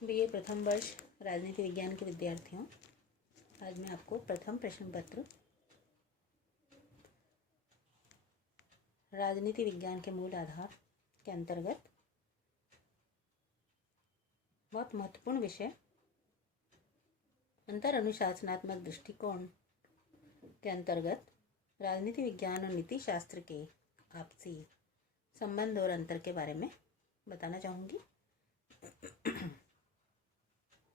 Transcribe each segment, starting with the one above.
BA प्रथम वर्ष राजनीति विज्ञान के विद्यार्थियों, आज मैं आपको प्रथम प्रश्न पत्र राजनीति विज्ञान के मूल आधार के अंतर्गत बहुत महत्वपूर्ण विषय अंतर अनुशासनात्मक दृष्टिकोण के अंतर्गत राजनीति विज्ञान और नीति शास्त्र के आपसी संबंध और अंतर के बारे में बताना चाहूँगी।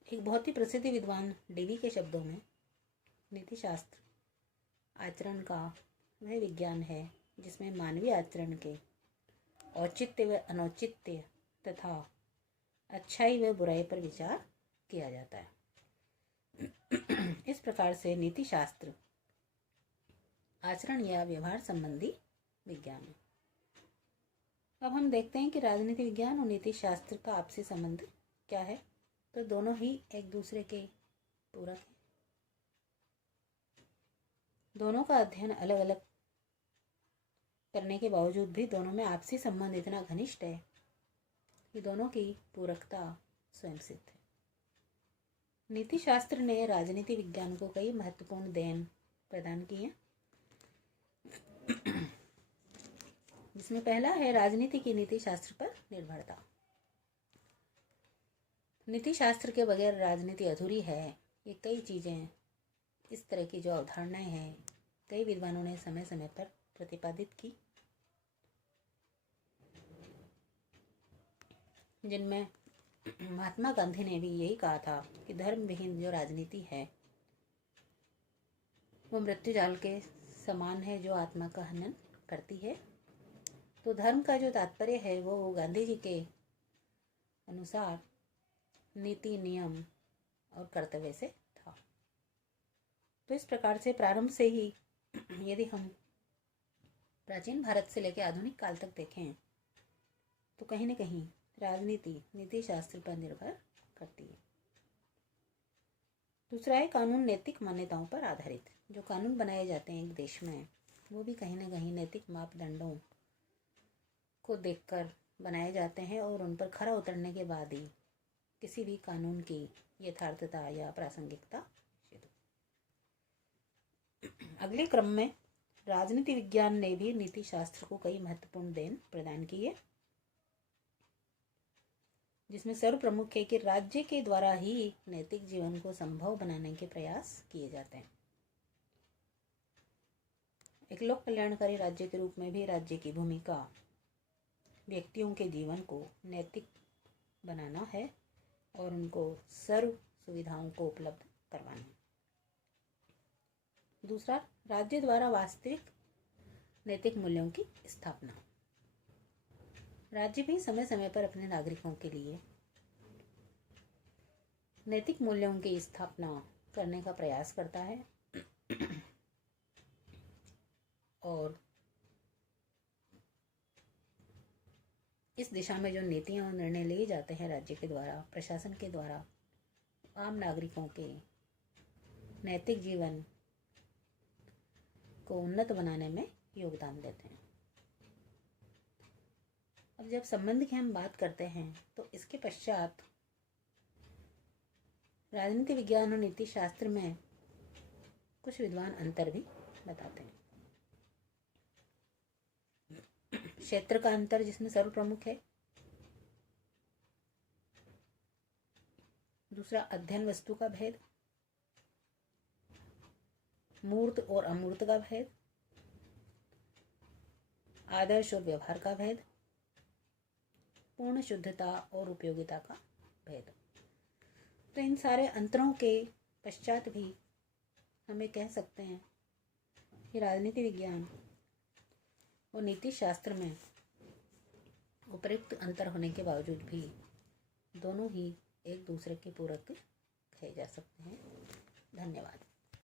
एक बहुत ही प्रसिद्ध विद्वान डीवी के शब्दों में नीति शास्त्र आचरण का वह विज्ञान है जिसमें मानवीय आचरण के औचित्य व अनौचित्य तथा अच्छाई व बुराई पर विचार किया जाता है। इस प्रकार से नीति शास्त्र आचरण या व्यवहार संबंधी विज्ञान है। अब हम देखते हैं कि राजनीति विज्ञान और नीति शास्त्र का आपसी संबंध क्या है। तो दोनों ही एक दूसरे के पूरक हैं। दोनों का अध्ययन अलग अलग करने के बावजूद भी दोनों में आपसी संबंध इतना घनिष्ठ है कि दोनों की पूरकता स्वयं सिद्ध है। नीति शास्त्र ने राजनीति विज्ञान को कई महत्वपूर्ण देन प्रदान किए, जिसमें पहला है राजनीति की नीति शास्त्र पर निर्भरता। नीति शास्त्र के बगैर राजनीति अधूरी है। ये कई चीज़ें इस तरह की जो अवधारणाएं हैं कई विद्वानों ने समय समय पर प्रतिपादित की, जिनमें महात्मा गांधी ने भी यही कहा था कि धर्म विहीन जो राजनीति है वो मृत्यु जाल के समान है जो आत्मा का हनन करती है। तो धर्म का जो तात्पर्य है वो गांधी जी के अनुसार नीति, नियम और कर्तव्य से था। तो इस प्रकार से प्रारंभ से ही यदि हम प्राचीन भारत से लेकर आधुनिक काल तक देखें तो कहीं न कहीं राजनीति नीति शास्त्र पर निर्भर करती है। दूसरा है कानून नैतिक मान्यताओं पर आधारित। जो कानून बनाए जाते हैं एक देश में वो भी कहीं न कहीं नैतिक मापदंडों को देखकर बनाए जाते हैं और उन पर खरा उतरने के बाद ही किसी भी कानून की यथार्थता या प्रासंगिकता सिद्ध। अगले क्रम में राजनीति विज्ञान ने भी नीति शास्त्र को कई महत्वपूर्ण देन प्रदान किए, जिसमें सर्वप्रमुख है कि राज्य के द्वारा ही नैतिक जीवन को संभव बनाने के प्रयास किए जाते हैं। एक लोक कल्याणकारी राज्य के रूप में भी राज्य की भूमिका व्यक्तियों के जीवन को नैतिक बनाना है और उनको सर्व सुविधाओं को उपलब्ध करवाना। दूसरा, राज्य द्वारा वास्तविक नैतिक मूल्यों की स्थापना। राज्य भी समय समय पर अपने नागरिकों के लिए नैतिक मूल्यों की स्थापना करने का प्रयास करता है और इस दिशा में जो नीतियां और निर्णय लिए जाते हैं राज्य के द्वारा, प्रशासन के द्वारा, आम नागरिकों के नैतिक जीवन को उन्नत बनाने में योगदान देते हैं। अब जब संबंध की हम बात करते हैं तो इसके पश्चात राजनीति विज्ञान और नीति शास्त्र में कुछ विद्वान अंतर भी बताते हैं। क्षेत्र का अंतर, जिसमें सर्वप्रमुख है। दूसरा, अध्ययन वस्तु का भेद। मूर्त और अमूर्त का भेद। आदर्श और व्यवहार का भेद। पूर्ण शुद्धता और उपयोगिता का भेद। तो इन सारे अंतरों के पश्चात भी हमें कह सकते हैं कि राजनीति विज्ञान और नीति शास्त्र में उपयुक्त अंतर होने के बावजूद भी दोनों ही एक दूसरे के पूरक कहे जा सकते हैं। धन्यवाद।